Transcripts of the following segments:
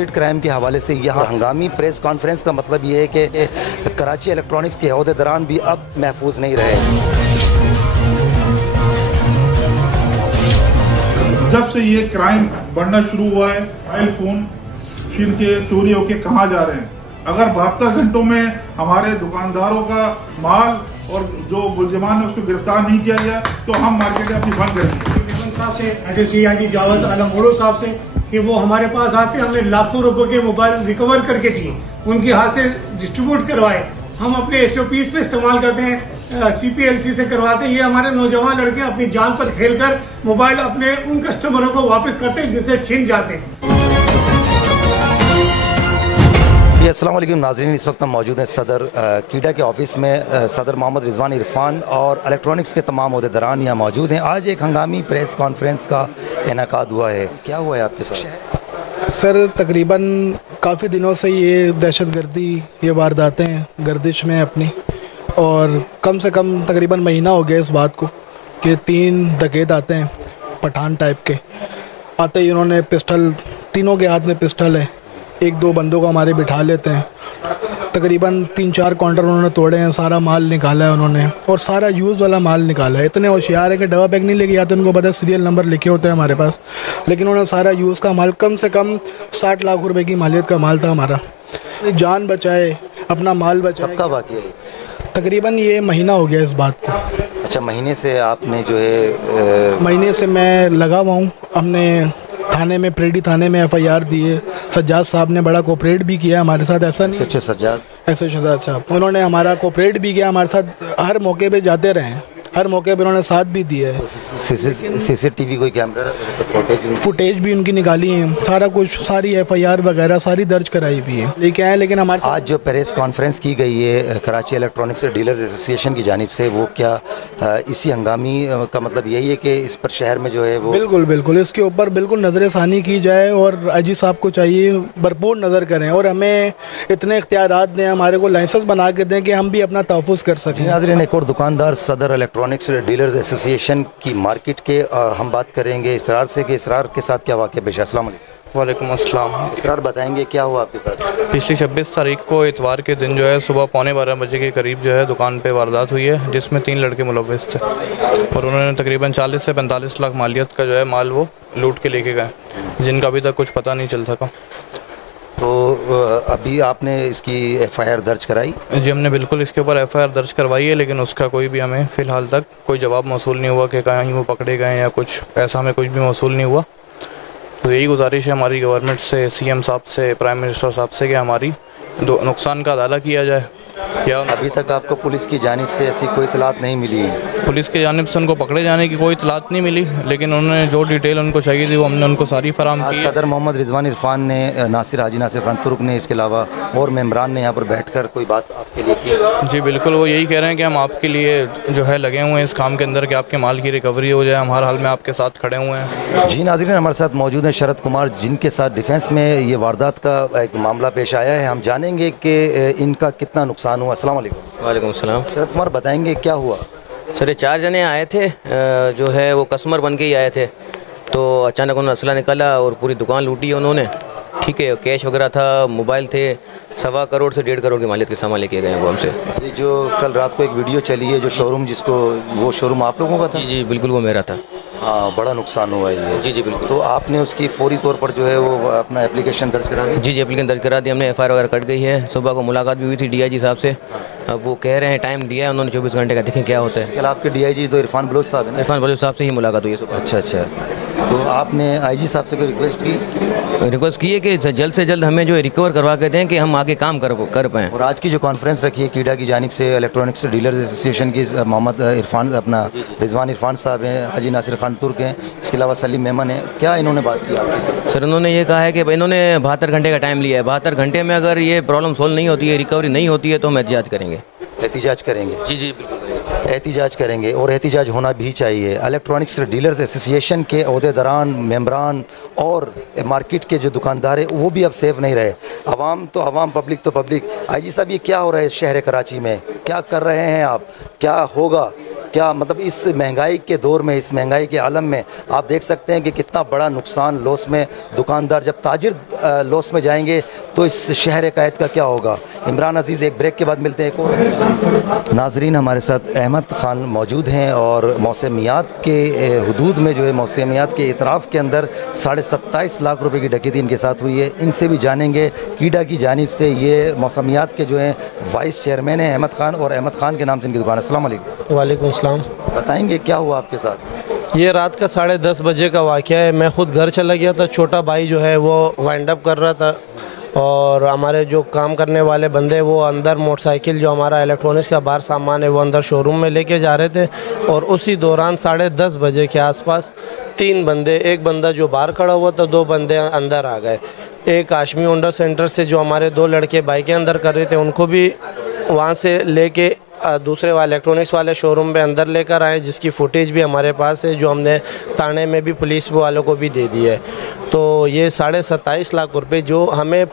Street crime के हवाले से यहाँ हंगामी प्रेस कॉन्फ्रेंस का मतलब ये है कि कराची इलेक्ट्रॉनिक्स के अहदेदारान भी अब महफूज नहीं रहे। जब से ये क्राइम बढ़ना शुरू हुआ है, मोबाइल फोन छीन के चोरी होके कहाँ जा रहे हैं। अगर 72 घंटों में हमारे दुकानदारों का माल और जो मुलजमान है उसको गिरफ्तार नहीं किया गया तो हम मार्केट अपनी बंद करेंगे। साहब से एसएससी जावेद आलम ओड़ो साहब से कि वो हमारे पास आके हमने लाखों रुपए के मोबाइल रिकवर करके दिए, उनके हाथ से डिस्ट्रीब्यूट करवाए। हम अपने एसओपीज पे इस्तेमाल करते हैं, सीपीएलसी से करवाते हैं। ये हमारे नौजवान लड़के अपनी जान पर खेलकर मोबाइल अपने उन कस्टमरों को वापस करते हैं जिससे छिन जाते हैं। अस्सलाम वालेकुम नाज़रीन, इस वक्त हम मौजूद हैं सदर कीडा के ऑफिस में। सदर मोहम्मद रिजवान इरफान और इलेक्ट्रॉनिक्स के तमाम अहदेदारान यहाँ मौजूद हैं। आज एक हंगामी प्रेस कॉन्फ्रेंस का इनेकाद हुआ है। क्या हुआ है आपके साथ? सर तकरीबन काफ़ी दिनों से ये दहशतगर्दी, ये वारदातें गर्दिश में अपनी, और कम से कम तकरीबन महीना हो गया इस बात को कि 3 डकैत आते हैं पठान टाइप के। आते ही उन्होंने पिस्टल, तीनों के हाथ में पिस्टल है, 1-2 बंदों को हमारे बिठा लेते हैं। तकरीबन 3-4 काउंटर उन्होंने तोड़े हैं, सारा माल निकाला है उन्होंने, और सारा यूज़ वाला माल निकाला है। इतने होशियार है कि डब्बा पैक नहीं लेके आते, उनको पता है सीरियल नंबर लिखे होते हैं हमारे पास, लेकिन उन्होंने सारा यूज़ का माल, कम से कम 60 लाख रुपए की मालियत का माल था हमारा। जान बचाए, अपना माल बचाए। कब वाक़या है? तकरीबन ये महीना हो गया इस बात को। अच्छा, महीने से आपने जो है महीने से मैं लगा हुआ हूँ। हमने थाने में, प्रेडी थाने में FIR दी है। सज्जाद साहब ने बड़ा कोऑपरेट भी किया हमारे साथ। ऐसा नहीं सज्जाद साहब, उन्होंने हमारा कोऑपरेट भी किया हमारे साथ, हर मौके पे जाते रहे, हर मौके पे उन्होंने साथ भी दिया है। CCTV कोई कैमरा फुटेज भी उनकी निकाली है, सारा कुछ, सारी FIR वगैरह सारी दर्ज कराई भी है, लेके आए। लेकिन हमारे आज जो प्रेस कॉन्फ्रेंस की गई है कराची इलेक्ट्रॉनिक्स डीलर्स एसोसिएशन की जानिब से, वो क्या इसी हंगामी का मतलब यही है कि इस पर शहर में जो है वो बिल्कुल इसके ऊपर बिल्कुल नज़र-ए-सानी की जाए, और IG साहब को चाहिए भरपूर नज़र करें, और हमें इतने इख्तियारात दें, हमारे को लाइसेंस बना के दें कि हम भी अपना तहफ़्फ़ुज़ कर सकें। नाज़रीन, एक और दुकानदार सदर इलेक्ट्रॉनिक्स डीलर्स एसोसिएशन की मार्केट के हम बात करेंगे इसरार से कि इसरार के साथ क्या वाक़या पेश है। अस्सलाम वालेकुम। वालेकुम अस्सलाम। इसरार, बताएंगे क्या हुआ आपके साथ? पिछली 26 तारीख को इतवार के दिन जो है सुबह 11:15 बजे के करीब जो है दुकान पे वारदात हुई है, जिसमें 3 लड़के मुलव्वस थे, और उन्होंने तकरीबन 40 से 45 लाख मालियत का जो है माल वो लूट के लेके गए, जिनका अभी तक कुछ पता नहीं चल सका। तो अभी आपने इसकी FIR दर्ज कराई? जी, हमने बिल्कुल इसके ऊपर FIR दर्ज करवाई है, लेकिन उसका कोई भी हमें फ़िलहाल तक कोई जवाब मौसूल नहीं हुआ कि कहीं वो पकड़े गए या कुछ ऐसा, हमें कुछ भी मौसूल नहीं हुआ। तो यही गुजारिश है हमारी गवर्नमेंट से, CM साहब से, प्राइम मिनिस्टर साहब से, कि हमारी नुकसान का अदाला किया जाए। या अभी तक आपको पुलिस की जानिब से ऐसी कोई इतलात नहीं मिली है? पुलिस की जानिब से उनको पकड़े जाने की कोई इतलात नहीं मिली, लेकिन उन्होंने जो डिटेल उनको चाहिए थी वो हमने उनको सारी फराहम की। सदर मोहम्मद रिजवान इरफान ने, हाजी नासिर खान तुर्क ने, इसके अलावा और मेम्बरान ने यहाँ पर बैठकर कोई बात आपके लिए की? जी बिल्कुल, वो यही कह रहे हैं कि हम आपके लिए जो है लगे हुए हैं इस काम के अंदर कि आपके माल की रिकवरी हो जाए, हम हर हाल में आपके साथ खड़े हुए हैं। जी नाज़रीन, हमारे साथ मौजूद हैं शरद कुमार, जिनके साथ डिफेंस में ये वारदात का एक मामला पेश आया है। हम जानेंगे कि इनका कितना नुकसान हुआ। अस्सलाम वालेकुम। वालेकुम सलाम। शरद कुमार, बताएंगे क्या हुआ? सर, ये 4 जने आए थे, जो है वो कस्टमर बन के ही आए थे, तो अचानक उन्होंने असला निकाला और पूरी दुकान लूटी है उन्होंने। ठीक है, कैश वगैरह था, मोबाइल थे, 1.25 करोड़ से 1.5 करोड़ की मालियत के सामान लेके गए हैं वो हमसे। ये जो कल रात को एक वीडियो चली है, जो शोरूम जिसको, वो शोरूम आप लोगों का था? जी बिल्कुल, वो मेरा था। हाँ, बड़ा नुकसान हुआ है ये। जी बिल्कुल। तो आपने उसकी फौरी तौर पर जो है वो अपना एप्लीकेशन दर्ज करा दी? जी एप्लीकेशन दर्ज करा दी हमने, FIR वगैरह कट गई है। सुबह को मुलाकात भी हुई थी DIG साहब से, अब वो कह रहे हैं टाइम दिया है उन्होंने 24 घंटे का, देखें क्या होता है। कल आपके DIG तो इरफान बलोच साहब है ना? इरफान बलोच साहब से ही मुलाकात हुई है सुबह। अच्छा, तो आपने IG साहब से कोई रिक्वेस्ट की है कि जल्द से जल्द हमें जो है रिकवर करवा के दें कि हम आगे काम कर पाएँ। और आज की जो कॉन्फ्रेंस रखी है कीडा की जानिब से, इलेक्ट्रॉनिक्स डीलर्स एसोसिएशन की, मोहम्मद इरफान, अपना रिजवान इरफान साहब हैं, हाजी नासिर खान तुर्क हैं, इसके अलावा सलीम मेमन है, क्या इन्होंने बात की आपकी? सर, उन्होंने ये कहा है कि इन्होंने 72 घंटे का टाइम लिया है, 72 घंटे में अगर ये प्रॉब्लम सोल्व नहीं होती है, रिकवरी नहीं होती है, तो हम एहतिजाज करेंगे। एहतिजाज करेंगे? जी बिल्कुल एहतिजाज करेंगे, और एहतिजाज होना भी चाहिए। इलेक्ट्रॉनिक्स डीलर्स एसोसिएशन के अहदेदारान, मेम्बरान और मार्केट के जो दुकानदार हैं वो भी अब सेफ़ नहीं रहे। आवाम तो आवाम, पब्लिक तो पब्लिक। IG साहब, ये क्या हो रहा है शहर कराची में? क्या कर रहे हैं आप? क्या होगा? क्या मतलब इस महंगाई के दौर में, इस महंगाई के आलम में आप देख सकते हैं कि कितना बड़ा नुकसान लॉस में दुकानदार, जब ताजिर लॉस में जाएंगे तो इस शहर कायद का क्या होगा। इमरान अजीज़, एक ब्रेक के बाद मिलते हैं। एक और नाजरीन, हमारे साथ अहमद ख़ान मौजूद हैं और मौसमियात के हदूद में जो है, मौसमियात के इतराफ़ के अंदर 27.5 लाख रुपए की डकैती इनके साथ हुई है। इनसे भी जानेंगे कीडा की जानिब से, ये मौसमियात के जो हैं वाइस चेयरमैन हैं अहमद ख़ान, और अहमद ख़ान के नाम से इनकी दुकान है। अस्सलाम वालेकुम। वालेकुम सलाम। बताएंगे क्या हुआ आपके साथ? ये रात का 10:30 बजे का वाक़या है। मैं ख़ुद घर चला गया था, छोटा भाई जो है वो वाइंड अप कर रहा था और हमारे जो काम करने वाले बंदे वो अंदर मोटरसाइकिल जो हमारा इलेक्ट्रॉनिक्स का बाहर सामान है वो अंदर शोरूम में लेके जा रहे थे। और उसी दौरान 10:30 बजे के आसपास 3 बंदे, एक बंदा जो बाहर खड़ा हुआ था, 2 बंदे अंदर आ गए। एक आशमी होंडा सेंटर से जो हमारे 2 लड़के बाइकें अंदर कर रहे थे उनको भी वहाँ से लेके दूसरे वाले इलेक्ट्रॉनिक्स वाले शोरूम में अंदर लेकर आए, जिसकी फुटेज भी हमारे पास है, जो हमने थाने में भी पुलिस वालों को भी दे दी है। तो ये 27.5 लाख रुपए जो हमें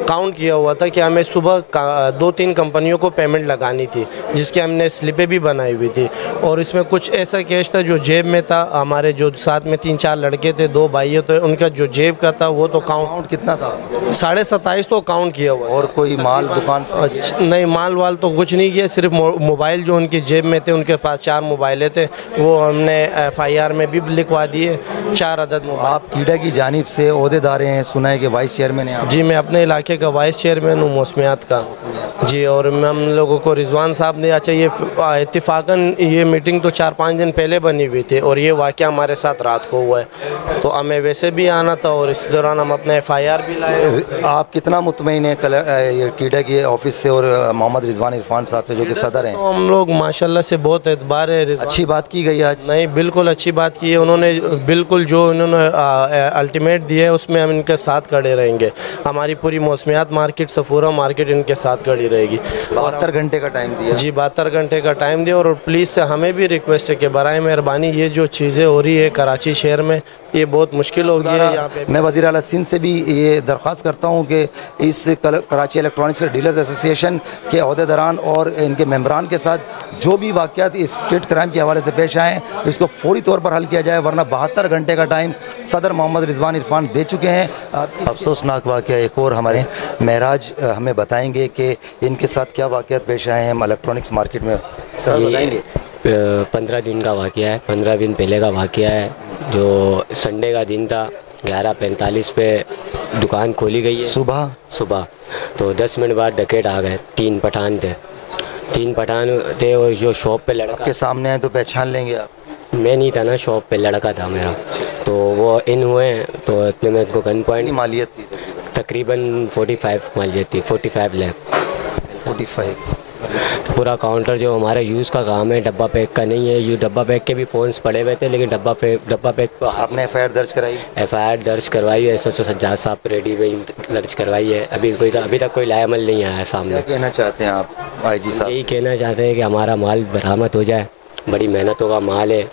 काउंट किया हुआ था कि हमें सुबह 2-3 कंपनियों को पेमेंट लगानी थी, जिसकी हमने स्लिपें भी बनाई हुई थी। और इसमें कुछ ऐसा कैश था जो जेब में था। हमारे जो साथ में 3-4 लड़के थे, 2 भाई थे, उनका जो जेब का था वो तो काउंट कितना था? 27.5 तो काउंट किया हुआ। और कोई माल दुकान से? नहीं, माल वाल तो कुछ नहीं किया, सिर्फ मोबाइल जो उनकी जेब में थे, उनके पास 4 मोबाइलें थे, वो हमने FIR में भी लिखवा दिए, 4 अदद मोबाइल। आप कीडा की जानिब से ओहदेदार हैं, सुना है कि वाइस चेयरमैन हैं आप? जी, मैं अपने इलाके का वाइस चेयरमैन हूँ मौसमियात का जी। और हम लोगों को रिजवान साहब ने, अच्छा ये इत्तेफाकन ये मीटिंग तो 4-5 दिन पहले बनी हुई थी और ये वाक़या हमारे साथ रात को हुआ है, तो हमें वैसे भी आना था और इस दौरान हम अपने FIR भी लाए। आप कितना मुतमईन हैं कीडा के ऑफिस से और मोहम्मद रिजवान इरफान साहब से जो कि सदर हैं? तो हम लोग माशाल्लाह से बहुत एतबार है। अच्छी बात की गई आज? नहीं, बिल्कुल अच्छी बात की है उन्होंने, बिल्कुल जो उन्होंने अल्टीमेट दिया है उसमें हम इनके साथ खड़े रहेंगे। हमारी पूरी मौसमियात मार्केट, सफूरा मार्केट इनके साथ खड़ी रहेगी। 72 घंटे का टाइम दिया? जी, 72 घंटे का टाइम दिया। और पुलिस से हमें भी रिक्वेस्ट है कि बराए मेहरबानी ये जो चीज़ें हो रही है कराची शहर में, ये बहुत मुश्किल हो गई है यहाँ पे। मैं वज़ीर आला सिंध से भी ये दरख्वास्त करता हूँ कि इस कराची इलेक्ट्रॉनिक्स डीलर्स एसोसिएशन के अहदेदारान और इनके मेंबरान के साथ जो भी वाक़यात स्टेट क्राइम के हवाले से पेश आएँ इसको फौरी तौर पर हल किया जाए, वरना 72 घंटे का टाइम सदर मोहम्मद रिजवान इरफान दे चुके हैं। अफसोसनाक वाक़या एक और हमारे महराज हमें बताएंगे कि इनके साथ क्या वाक़यात पेश आए हैं इलेक्ट्रॉनिक्स मार्केट में। सर बताएंगे। 15 दिन का वाक़या है, 15 दिन पहले का वाक़या है, जो संडे का दिन था। 11:45 पे दुकान खोली गई है सुबह। तो 10 मिनट बाद डकैत आ गए। 3 पठान थे और जो शॉप पे लड़का के सामने है तो पहचान लेंगे आप? मैं नहीं था ना, शॉप पे लड़का था मेरा। तो वो इन हुए, तो इतने में इसको गन पॉइंट मालियत थी तकरीबन 45 मालियत थी, 45 लाख। 45 पूरा काउंटर जो हमारा यूज़ का काम है, डब्बा पैक का नहीं है। ये डब्बा पैक के भी फ़ोन्स पड़े हुए थे, लेकिन डब्बा पैक पर आपने FIR दर्ज कराई? FIR दर्ज करवाई है, SHO सज्जाद साहब रेडी में दर्ज करवाई है। अभी तक कोई लाएमल नहीं आया सामने। क्या कहना चाहते हैं आप IG साहब? यही कहना चाहते हैं कि हमारा माल बरामद हो जाए। बड़ी मेहनतों का माल है,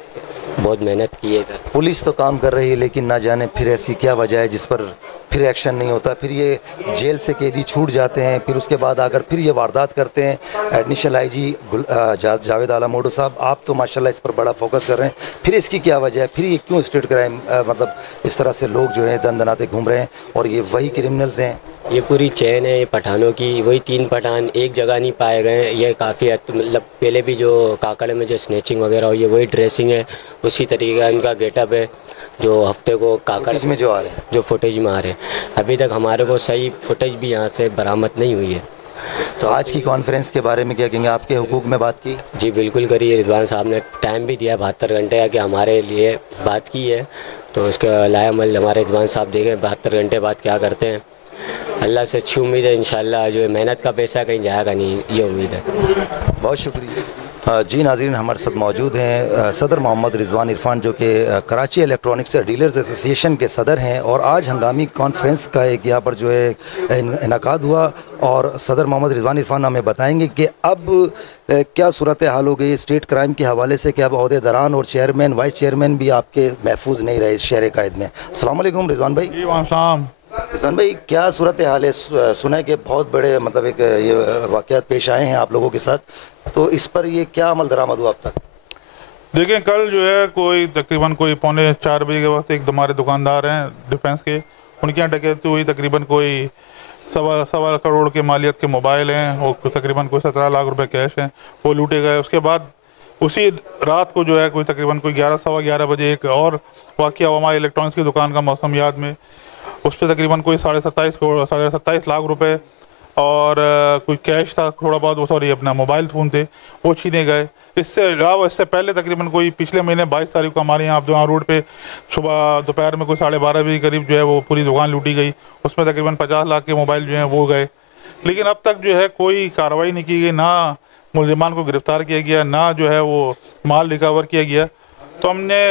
बहुत मेहनत की है। पुलिस तो काम कर रही है, लेकिन ना जाने फिर ऐसी क्या वजह है जिस पर फिर एक्शन नहीं होता। फिर ये जेल से कैदी छूट जाते हैं, फिर उसके बाद आकर फिर ये वारदात करते हैं। एडिशनल IG जावेद आला मोडो साहब, आप तो माशाल्लाह इस पर बड़ा फोकस कर रहे हैं, फिर इसकी क्या वजह है? फिर ये क्यों स्ट्रीट क्राइम मतलब इस तरह से लोग जो है दंदनाते घूम रहे हैं और ये वही क्रिमिनल्स हैं? ये पूरी चेन है ये पठानों की। वही 3 पठान एक जगह नहीं पाए गए। ये काफ़ी मतलब पहले भी जो काकड़ में जो स्नैचिंग वगैरह हुई है वही ड्रेसिंग है, उसी तरीके का इनका गेटअप है जो हफ्ते को काकड़ में जो आ रहे हैं, जो फुटेज में आ रहे हैं। अभी तक हमारे को सही फुटेज भी यहाँ से बरामद नहीं हुई है। तो आज की कॉन्फ्रेंस के बारे में क्या कहेंगे? आपके हुकूक में बात की? जी बिल्कुल करी है। रिजवान साहब ने टाइम भी दिया 72 घंटे का कि हमारे लिए बात की है, तो उसके लाएमल हमारे रिजवान साहब देखे 72 घंटे बाद क्या करते हैं। अल्लाह से अच्छी उम्मीद है, इंशाल्लाह जो मेहनत का पैसा कहीं जाएगा नहीं, ये उम्मीद है। बहुत शुक्रिया। जी नाज़रीन, हमारे साथ मौजूद हैं सदर मोहम्मद रिजवान इरफान, जो कि कराची इलेक्ट्रॉनिक्स डीलर्स एसोसिएशन के सदर हैं। और आज हंगामी कॉन्फ्रेंस का एक यहाँ पर जो है इनकाद हुआ और सदर मोहम्मद रिजवान इरफान हमें बताएंगे कि अब क्या सूरत हाल हो गई स्टेट क्राइम के हवाले से कि अब अहदेदारान और चेयरमैन वाइस चेयरमैन भी आपके महफूज नहीं रहे इस शहर कायद में। अस्सलाम वालेकुम रिजवान भाई। रिजवान भाई, क्या सूरत हाल है? सुना है कि बहुत बड़े मतलब एक ये वाक़यात पेश आए हैं आप लोगों के साथ, तो इस पर ये क्या अमल दरामद हुआ अब तक? देखें, कल जो है कोई तकरीबन कोई 3:45 के वक्त एक हमारे दुकानदार हैं डिफेंस के, उनके यहाँ डकैती हुई। तकरीबन कोई सवा करोड़ के मालियत के मोबाइल हैं और तकरीबन कोई 17 लाख रुपए कैश हैं, वो लूटे गए। उसके बाद उसी रात को जो है कोई तकरीबन कोई 11-11:15 बजे एक और वाक़या हुआ हमारी इलेक्ट्रॉनिक्स की दुकान का मौसम याद में। उस पर तकरीबन कोई 27.5 लाख रुपए और कोई कैश था थोड़ा बहुत, सॉरी अपना मोबाइल फ़ोन थे, वो छीने गए। इससे अलावा इससे पहले तकरीबन कोई पिछले महीने 22 तारीख को हमारे यहाँ अब्दुल्ला रोड पे सुबह दोपहर में कोई 12:30 बजे करीब जो है वो पूरी दुकान लूटी गई। उसमें तकरीबन 50 लाख के मोबाइल जो हैं वो गए। लेकिन अब तक जो है कोई कार्रवाई नहीं की गई, ना मुलजिमान को गिरफ़्तार किया गया, ना जो है वो माल रिकवर किया गया। तो हमने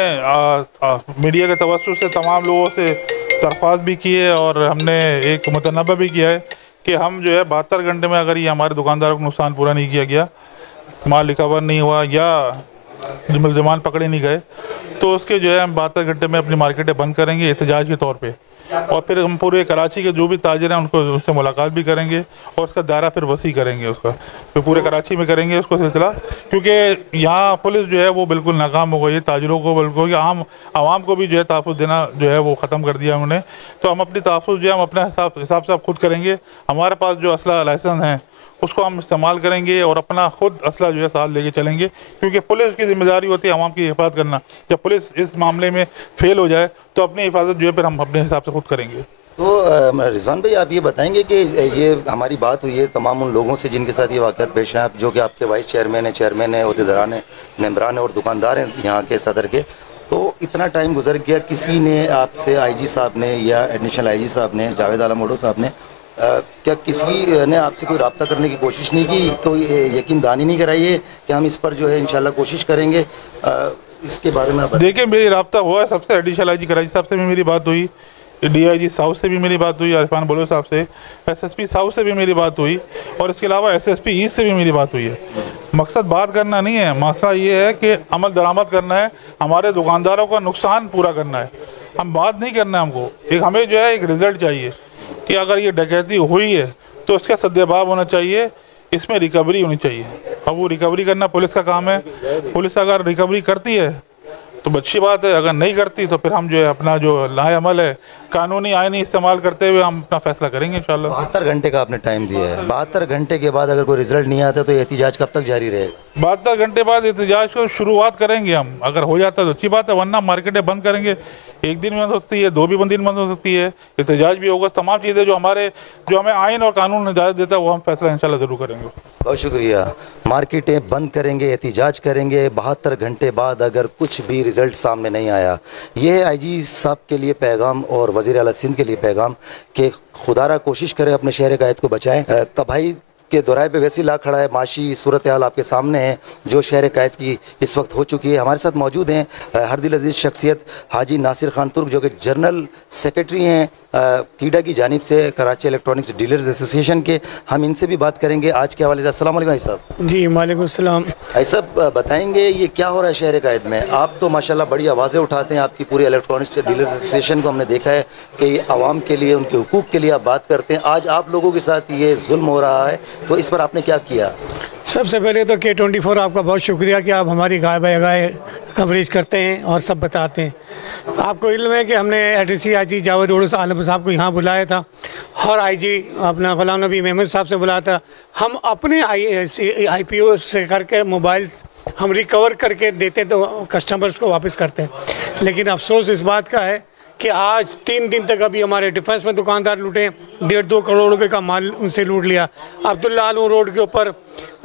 मीडिया के तवज्जुह से तमाम लोगों से दरख्वास्त भी की है और हमने एक मुतनबा भी किया है कि हम जो है 72 घंटे में अगर ये हमारे दुकानदारों को नुकसान पूरा नहीं किया गया, माल रिकवर नहीं हुआ या मुलजिमान पकड़े नहीं गए, तो उसके जो है हम 72 घंटे में अपनी मार्केटें बंद करेंगे एहतजाज के तौर पे। और फिर हम पूरे कराची के जो भी ताजिर हैं उनको उससे मुलाकात भी करेंगे और उसका दायरा फिर वसी करेंगे, उसका फिर पूरे कराची में करेंगे उसको सिलसिला। क्योंकि यहाँ पुलिस जो है वो बिल्कुल नाकाम हो गई है, ताजिरों को बिल्कुल आवाम को भी जो है तहफ़्फ़ुज़ देना जो है वो ख़त्म कर दिया उन्होंने। तो हम अपनी तहफ़्फ़ुज़ जो है हम अपने हिसाब से आप खुद करेंगे। हमारे पास जो असला लाइसेंस हैं उसको हम इस्तेमाल करेंगे और अपना खुद असला जो है साथ लेके चलेंगे, क्योंकि पुलिस की जिम्मेदारी होती है आवाम की हिफाजत करना। जब पुलिस इस मामले में फेल हो जाए तो अपनी हिफाजत जो है फिर हम अपने हिसाब से खुद करेंगे। तो रिजवान भाई, आप ये बताएंगे कि ये हमारी बात हुई है तमाम उन लोगों से जिनके साथ ये वाक़यात पेश हैं, जो कि आपके वाइस चेयरमैन है, अहदेदारान हैं, मेंबरान हैं और दुकानदार हैं यहाँ के सदर के। तो इतना टाइम गुजर गया, किसी ने आपसे आईजी साहब ने या एडिशनल आईजी साहब ने, जावेद आलम ओडो साहब ने, क्या किसी ने आपसे कोई रब्ता करने की कोशिश नहीं की, कोई यकीन दहानी नहीं कराई है कि हम इस पर जो है इंशाल्लाह कोशिश करेंगे? इसके बारे में देखिए, मेरी रब्ता हुआ है सबसे, एडिशनल आईजी कराची साहब से भी मेरी बात हुई, DIG साउथ से भी मेरी बात हुई, इरफान बलोच साहब से, SSP साउथ से भी मेरी बात हुई और इसके अलावा SSP ईस्ट से भी मेरी बात हुई है। मकसद बात करना नहीं है, मसला ये है कि अमल दरामद करना है, हमारे दुकानदारों का नुकसान पूरा करना है। हम बात नहीं करना है, हमको एक हमें जो है एक रिज़ल्ट चाहिए कि अगर ये डकैती हुई है तो उसका सद्देबाब होना चाहिए, इसमें रिकवरी होनी चाहिए। अब वो रिकवरी करना पुलिस का काम है। पुलिस अगर रिकवरी करती है तो अच्छी बात है, अगर नहीं करती तो फिर हम जो है अपना जो लाए अमल है कानूनी आईनी इस्तेमाल करते हुए हम अपना फैसला करेंगे इंशाल्लाह। 72 घंटे का आपने टाइम दिया है, 72 घंटे के बाद अगर कोई रिजल्ट नहीं आता तो एहतजाज कब तक जारी रहेगा? 72 घंटे बाद एहतजाज को शुरुआत करेंगे हम, अगर हो जाता है तो अच्छी बात है, वरना मार्केटें बंद करेंगे। एक दिन में बंद हो सकती है, 2 भी दिन बंद हो सकती है, एहतजाज भी होगा। तमाम चीज़ें जो हमें आइन और कानून इजाज़त देता है वो हम फैसला इंशाल्लाह ज़रूर करेंगे। बहुत शुक्रिया। मार्केटें बंद करेंगे, एहतजाज करेंगे 72 घंटे बाद अगर कुछ भी रिज़ल्ट सामने नहीं आया। ये है IG साहब के लिए पैगाम और वज़ीर आला सिंध के लिए पैगाम कि खुदारा कोशिश करें अपने शहर कायद को बचाएं। तबाही के दौराए पे वैसी ला खड़ा है, माशी सूरत हाल आपके सामने है जो शहर कायद की इस वक्त हो चुकी है। हमारे साथ मौजूद हैं हर दिल अजीज़ शख्सियत हाजी नासिर खान तुर्क, जो कि जनरल सेक्रेटरी हैं कीडा की जानिब से कराची इलेक्ट्रॉनिक्स डीलर्स एसोसिएशन के। हम इनसे भी बात करेंगे आज के हवाले से। अस्सलाम वालेकुम भाई साहब। जी वालेकुम सलाम। भाई साहब, बताएंगे ये क्या हो रहा है शहर कायद में? आप तो माशाल्लाह बड़ी आवाज़ें उठाते हैं, आपकी पूरी इलेक्ट्रॉनिक्स डीलर्स एसोसिएशन को हमने देखा है कि आवाम के लिए, उनके हुकूक के लिए आप बात करते हैं। आज आप लोगों के साथ ये जुल्म हो रहा है, तो इस पर आपने क्या किया? सबसे पहले तो K24 आपका बहुत शुक्रिया कि आप हमारी गाय बाय गाय कवरेज करते हैं और सब बताते हैं। आपको इल्म है कि हमने ADC IG जावेद ओडो आलम साहब को यहाँ बुलाया था और IG अपना गुलाम नबी मेहमद साहब से बुलाया था। हम अपने IPO से करके मोबाइल्स हम रिकवर करके देते तो कस्टमर्स को वापस करते हैं। लेकिन अफसोस इस बात का है कि आज 3 दिन तक अभी हमारे डिफेंस में दुकानदार लूटे, 1.5-2 करोड़ रुपए का माल उनसे लूट लिया। अब्दुल्ला आलम रोड के ऊपर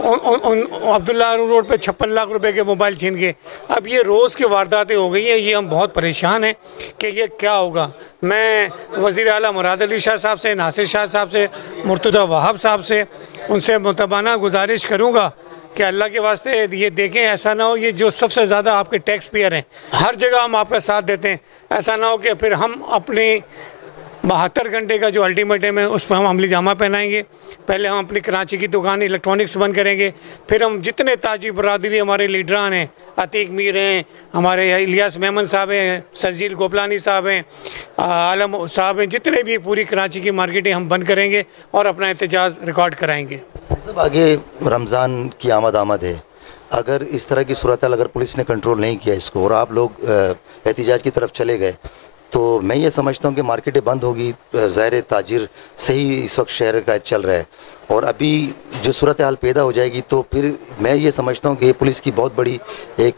अब्दुल्ला आलम रोड पे 56 लाख रुपए के मोबाइल छीन गए। अब ये रोज़ की वारदातें हो गई हैं, ये हम बहुत परेशान हैं कि ये क्या होगा। मैं वज़ीर आला मुराद अली शाह साहब से, नासिर शाह साहब से, मुर्तज़ा वहाब साहब से उनसे मुतबाना गुजारिश करूँगा कि अल्लाह के वास्ते ये देखें, ऐसा ना हो ये जो सबसे ज़्यादा आपके टैक्स पेयर हैं, हर जगह हम आपका साथ देते हैं, ऐसा ना हो कि फिर हम अपने 72 घंटे का जो अल्टीमेटम है उस पर हम अमली जामा पहनाएंगे। पहले हम अपनी कराची की दुकान इलेक्ट्रॉनिक्स बंद करेंगे, फिर हम जितने ताजी बरादरी हमारे लीडरान हैं, अतीक मीर हैं, हमारे इलियास मेमन साहब हैं, सरजील गोपलानी साहब हैं, आलम साहब हैं, जितने भी पूरी कराची की मार्केटें हम बंद करेंगे और अपना एहतजाज रिकॉर्ड कराएंगे। सब आगे रमज़ान की आमद है, अगर इस तरह की सूरत अगर पुलिस ने कंट्रोल नहीं किया इसको और आप लोग एहतिजाज की तरफ चले गए तो मैं ये समझता हूँ कि मार्केटें बंद होगी, ज़ाहिर ताजिर सही इस वक्त शहर का चल रहा है और अभी जो सूरत हाल पैदा हो जाएगी तो फिर मैं ये समझता हूँ कि ये पुलिस की बहुत बड़ी एक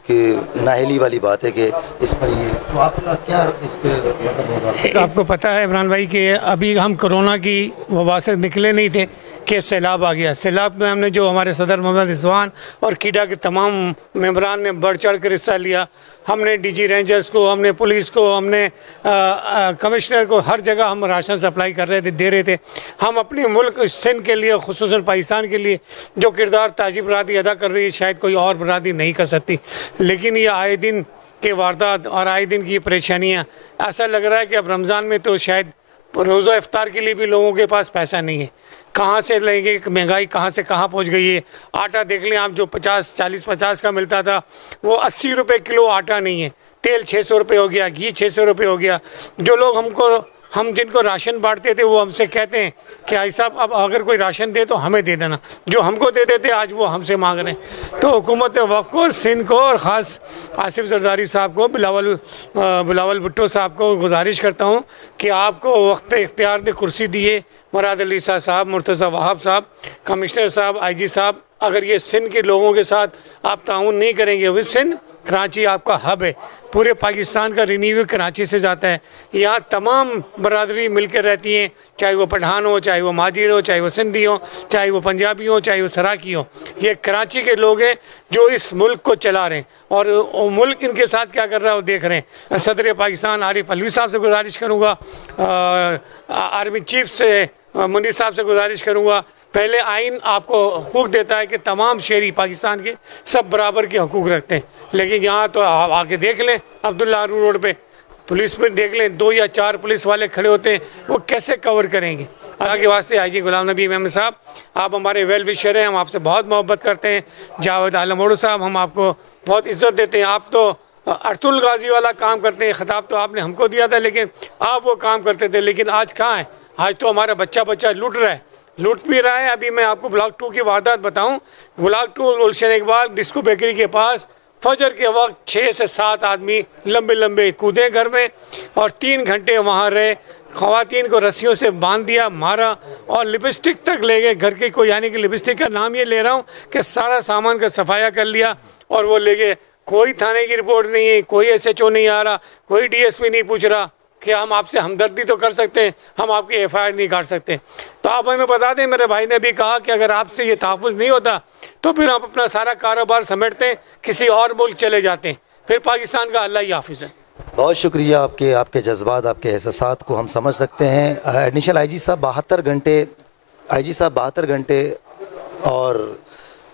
नाअहली वाली बात है कि इस पर ये, तो आपका क्या इस पर मतलब होगा? आपको पता है इमरान भाई कि अभी हम कोरोना की वबा से निकले नहीं थे कि सैलाब आ गया। सैलाब में हमने जो हमारे सदर मोहम्मद रिजवान और कीडा के तमाम मेंबरान ने बढ़ चढ़ कर हिस्सा लिया। हमने डीजी रेंजर्स को, हमने पुलिस को, हमने कमिश्नर को, हर जगह हम राशन सप्लाई कर रहे थे, दे रहे थे। हम अपने मुल्क सिंध के लिए, खुसूसन पाकिस्तान के लिए जो किरदार ताजिब बरादरी अदा कर रही है शायद कोई और बरादरी नहीं कर सकती। लेकिन ये आए दिन के वारदात और आए दिन की परेशानियाँ, ऐसा लग रहा है कि अब रमज़ान में तो शायद रोज़ा इफ्तार के लिए भी लोगों के पास पैसा नहीं है। कहाँ से लेंगे? महंगाई कहाँ से कहाँ पहुँच गई है। आटा देख लें आप, जो 40-50 का मिलता था वो 80 रुपये किलो आटा नहीं है। तेल 600 रुपये हो गया, घी 600 रुपये हो गया। जो लोग हम जिनको राशन बांटते थे वो हमसे कहते हैं कि भाई साहब अब अगर कोई राशन दे तो हमें दे देना। जो हमको देते थे आज वो हमसे मांग रहे हैं। तो हुकूमत वफ़ को, सिंध को और ख़ास आसिफ जरदारी साहब को, बिलावल भुट्टो साहब को गुजारिश करता हूँ कि आपको वक्त इख्तियार ने कुर्सी दिए, मुराद अली साहब, मुर्तज़ा वहाब साहब, कमिश्नर साहब, IG साहब, अगर ये सिंध के लोगों के साथ आप ताउन नहीं करेंगे, वो सिंध कराची आपका हब है, पूरे पाकिस्तान का रिन्यू कराची से जाता है। यहाँ तमाम बरादरी मिलकर रहती हैं, चाहे वो पठान हो, चाहे वो माजिर हो, चाहे वो सिंधी हो, चाहे वो पंजाबी हो, चाहे वो सराकी हो। ये कराची के लोग हैं जो इस मुल्क को चला रहे हैं और मुल्क इनके साथ क्या कर रहा है वो देख रहे हैं। सदर पाकिस्तान आरिफ अलवी साहब से गुजारिश करूँगा, आर्मी चीफ से मुनीर साहब से गुजारिश करूँगा, पहले आइन आपको हकूक़ देता है कि तमाम शहरी पाकिस्तान के सब बराबर के हकूक़ रखते हैं। लेकिन यहाँ तो आप आके देख लें, अब्दुल्ला रोड पे पुलिस में देख लें, 2 या 4 पुलिस वाले खड़े होते हैं, वो कैसे कवर करेंगे? अल्लाह के वास्ते IG गुलाम नबी मेमन साहब, आप हमारे वेल विशर हैं, हम आपसे बहुत मोहब्बत करते हैं। जावेद आलम ओडू साहब, हम आपको बहुत इज़्ज़त देते हैं। आप तो अर्तुल गाजी वाला काम करते हैं, ख़िताब तो आपने हमको दिया था लेकिन आप वो काम करते थे, लेकिन आज कहाँ है? आज तो हमारा बच्चा लूट रहा है, लूट भी रहा है। अभी मैं आपको ब्लॉक 2 की वारदात बताऊं, ब्लॉक 2 गुलशन इकबाल डिस्को बेकरी के पास फजर के वक्त 6 से 7 आदमी लंबे कूदे घर में और 3 घंटे वहाँ रहे। ख़वातीन को रस्सियों से बांध दिया, मारा और लिपस्टिक तक ले गए घर के को, यानी कि लिपस्टिक का नाम ये ले रहा हूँ कि सारा सामान का सफाया कर लिया और वो ले गए। कोई थाने की रिपोर्ट नहीं है, कोई SHO नहीं आ रहा, कोई DSP नहीं पूछ रहा कि हम आपसे हमदर्दी तो कर सकते हैं, हम आपकी FIR नहीं काट सकते। तो आप हमें बता दें, मेरे भाई ने भी कहा कि अगर आपसे ये तहफ़्फ़ुज़ नहीं होता तो फिर हम अपना सारा कारोबार समेटते हैं, किसी और मुल्क चले जाते हैं, फिर पाकिस्तान का अल्लाह ही हाफिज़ है। बहुत शुक्रिया, आपके जज्बात, आपके एहसासात को हम समझ सकते हैं। एडिशनल IG साहब 72 घंटे और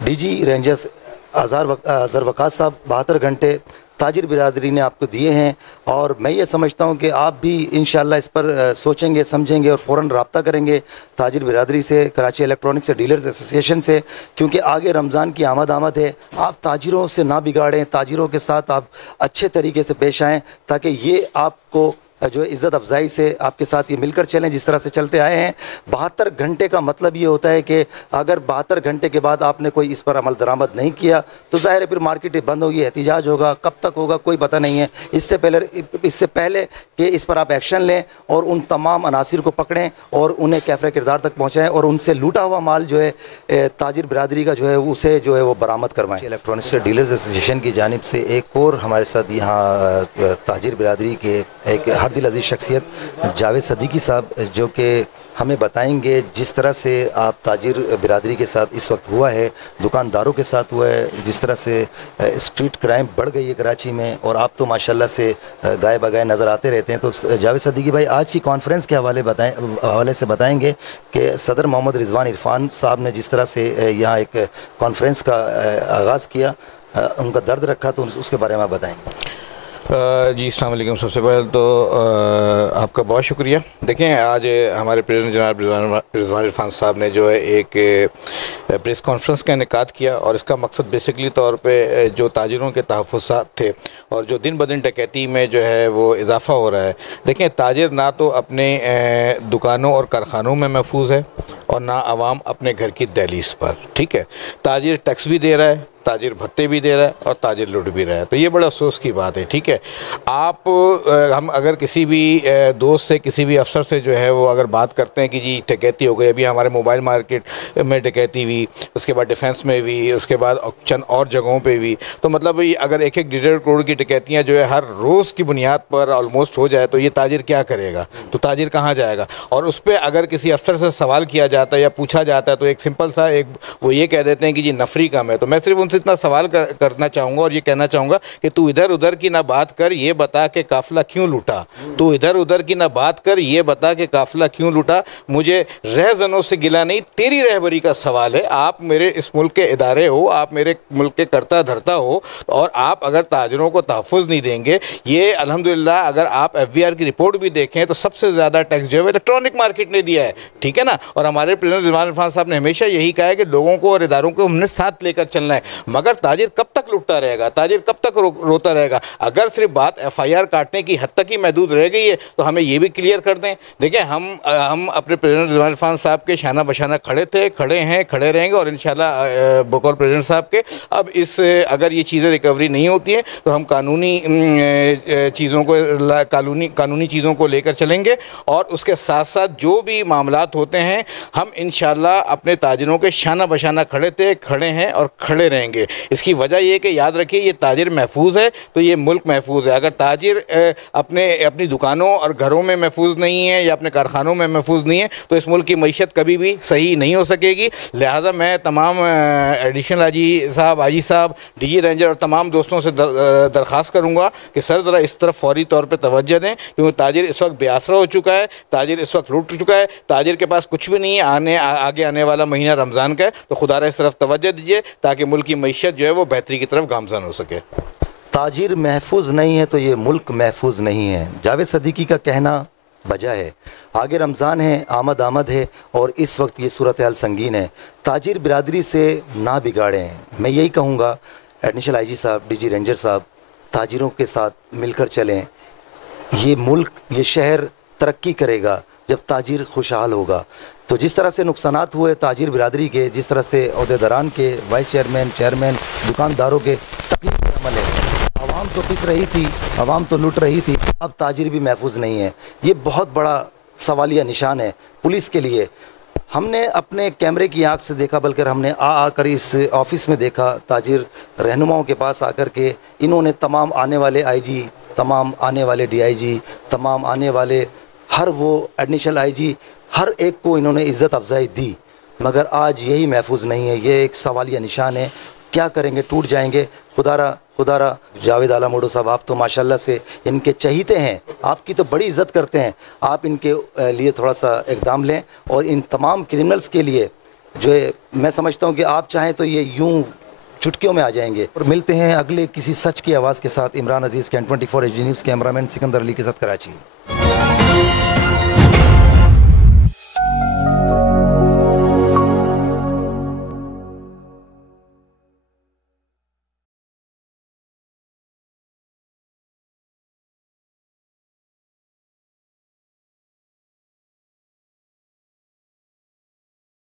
DG रेंजर्स अज़हर वक़ास साहब 72 घंटे ताजिर बिरादरी ने आपको दिए हैं और मैं ये समझता हूँ कि आप भी इंशाल्लाह इस पर सोचेंगे, समझेंगे और फ़ौरन रब्ता करेंगे ताजिर बिरादरी से, कराची इलेक्ट्रॉनिक्स से, डीलर्स एसोसिएशन से, क्योंकि आगे रमज़ान की आमद है। आप ताजिरों से ना बिगाड़ें, ताजिरों के साथ आप अच्छे तरीके से पेश आएँ ताकि ये आपको जो इज़्ज़त अफजाई से आपके साथ ये मिलकर चलें जिस तरह से चलते आए हैं। 72 घंटे का मतलब ये होता है कि अगर 72 घंटे के बाद आपने कोई इस पर अमल दरामद नहीं किया तो ज़ाहिर है फिर मार्केटें बंद होगी, एहतिजाज होगा, कब तक होगा कोई पता नहीं है। इससे पहले कि इस पर आप एक्शन लें और उन तमाम अनासिर को पकड़ें और उन्हें कैफ़रे किरदार तक पहुँचाएँ और उनसे लूटा हुआ माल जो है ताजिर बिरादरी का जो है उसे जो है वो बरामद करवाएँ। इलेक्ट्रॉनिक्स डीलर्स एसोसिएशन की जानिब से एक और हमारे साथ यहाँ ताजिर बिरादरी के एक दिल अजीज़ शख्सियत जावेद सदीकी साहब जो कि हमें बताएंगे जिस तरह से आप ताजिर बिरादरी के साथ इस वक्त हुआ है, दुकानदारों के साथ हुआ है, जिस तरह से स्ट्रीट क्राइम बढ़ गई है कराची में और आप तो माशाल्लाह से गाए बगाए नज़र आते रहते हैं। तो जावेद सदीकी भाई आज की कॉन्फ्रेंस के हवाले से बताएंगे कि सदर मोहम्मद रिजवान इरफान साहब ने जिस तरह से यहाँ एक कॉन्फ्रेंस का आगाज़ किया, उनका दर्द रखा, तो उसके बारे में बताएँगे। जी अस्सलाम वालेकुम। सबसे पहले तो आपका बहुत शुक्रिया। देखें आज हमारे प्रेसिडेंट जनाब रिजवान इरफान साहब ने जो है एक प्रेस कॉन्फ्रेंस का इनेकाद किया और इसका मकसद बेसिकली तौर पे जो ताजिरों के तहफ़्फ़ुज़ात थे और जो दिन ब दिन डकैती में जो है वो इजाफ़ा हो रहा है। देखें ताजिर ना तो अपने दुकानों और कारखानों में महफूज है और ना आवाम अपने घर की दहलीज पर, ठीक है। ताजिर टैक्स भी दे रहा है, ताजिर भत्ते भी दे रहा है और ताजिर लुट भी रहा है। तो ये बड़ा अफसोस की बात है। ठीक है, आप हम अगर किसी भी दोस्त से, किसी भी अफसर से जो है वो अगर बात करते हैं कि जी डकैती हो गई, अभी हमारे मोबाइल मार्केट में डकैती हुई, उसके बाद डिफेंस में भी, उसके बाद चंद और जगहों पे भी, तो मतलब अगर 1-1 करोड़ की डकैतियाँ जो है हर रोज़ की बुनियाद पर ऑलमोस्ट हो जाए तो ये ताजिर क्या करेगा, तो ताजिर कहाँ जाएगा। और उस पर अगर किसी अफसर से सवाल किया जाता है या पूछा जाता है तो एक सिंपल सा वो ये कह देते हैं कि जी नफरी कम है। तो मैं सिर्फ उनसे इतना सवाल करना चाहूँगा और ये कहना चाहूँगा कि तू इधर उधर की ना बात कर, ये बता के काफिला क्यों लूटा। तू इधर उधर की ना बात कर, ये बता के काफिला क्यों लूटा। मुझे रहजनों से गिला नहीं, तेरी रहबरी का सवाल है। आप मेरे इस मुल्क के इदारे हो, आप मेरे मुल्क के करता धरता हो, और आप अगर ताजिरों को तहफ़्फ़ुज़ नहीं देंगे, ये अल्हम्दुलिल्लाह अगर आप FBR की रिपोर्ट भी देखें तो सबसे ज़्यादा टैक्स जो है इलेक्ट्रॉनिक मार्केट ने दिया है। ठीक है ना। और हमारे प्रेसिडेंट रिजवान इरफान साहब ने हमेशा यही कहा है कि लोगों को और इदारों को हमने साथ लेकर चलना है। मगर ताजिर कब तक लुटता रहेगा, ताजिर कब तक रोता रहेगा। अगर सिर्फ बात FIR काटने की हद तक ही महदूद रह गई है तो हमें ये भी क्लियर कर दें। देखिए, हम अपने प्रेसिडेंट रिजवान इरफान साहब के शाना बशाना खड़े थे, खड़े हैं, खड़े रहेंगे, और इंशाल्लाह बकौल प्रेसिडेंट साहब के अब इस अगर ये चीज़ें रिकवरी नहीं होती हैं तो हम कानूनी चीज़ों को कानूनी चीज़ों को लेकर चलेंगे, और उसके साथ साथ जो भी मामलात होते हैं हम इंशाल्लाह अपने ताजिरों के शाना बशाना खड़े थे, खड़े हैं और खड़े रहेंगे। इसकी वजह यह कि याद रखिए, ये ताजिर महफूज है तो ये मुल्क महफूज है। अगर ताजिर अपनी दुकानों और घरों में महफूज नहीं है या अपने कारखानों में महफूज नहीं है तो इस मुल्क की मईशत कभी भी सही नहीं हो सकेगी। लिहाजा मैं तमाम एडिशनल आजी साहब, DG रेंजर और तमाम दोस्तों से दरख्वास्त करूँगा कि सर ज़रा इस तरफ फौरी तौर पर तवज्जो दें, क्योंकि ताजिर इस वक्त बेआसरा हो चुका है, ताजिर इस वक्त लूट चुका है, ताजिर के पास कुछ भी नहीं है। आगे आने वाला महीना रमज़ान का है, तो खुदा इस तरफ तवज्जो दीजिए ताकि मुल्क की मईशत जो है वो बेहतरी की तरफ गामज़न हो सके। ताजिर महफूज नहीं है तो ये मुल्क महफूज नहीं है। जावेद सदीकी का कहना वजह है। आगे रमज़ान है, आमद है, और इस वक्त ये सूरत हाल संगीन है। ताजिर बिरादरी से ना बिगाड़ें। मैं यही कहूँगा, एडिशनल IG साहब, DG रेंजर साहब, ताजिरों के साथ मिलकर चलें। ये मुल्क, ये शहर तरक्की करेगा जब ताजिर खुशहाल होगा। तो जिस तरह से नुकसानात हुए ताजिर बिरादरी के, जिस तरह से अहदेदारान के, वाइस चेयरमैन, दुकानदारों के, तकलीफ के अमल है। आवाम तो पिस रही थी, आवाम तो लुट रही थी, अब ताजिर भी महफूज नहीं है। ये बहुत बड़ा सवालिया निशान है पुलिस के लिए। हमने अपने कैमरे की आंख से देखा, बल्कि हमने आकर इस ऑफिस में देखा, ताजिर रहनुमाओं के पास आकर के इन्होंने तमाम आने वाले IG, तमाम आने वाले DIG, तमाम आने वाले हर वो एडिशनल IG, हर एक को इन्होंने इज़्ज़त अफजाई दी। मगर आज यही महफूज नहीं है। ये एक सवालिया निशान है। क्या करेंगे, टूट जाएंगे। खुदारा जावेद आला मोडो साहब, आप तो माशाल्लाह से इनके चहीते हैं, आपकी तो बड़ी इज़्ज़त करते हैं। आप इनके लिए थोड़ा सा इक़दाम लें, और इन तमाम क्रिमिनल्स के लिए जो है, मैं समझता हूँ कि आप चाहें तो ये यूँ चुटकियों में आ जाएंगे। और मिलते हैं अगले किसी सच की आवाज़ के साथ। इमरान अजीज़, Can 24 HD news cameraman Sikandar Ali के साथ, कराची।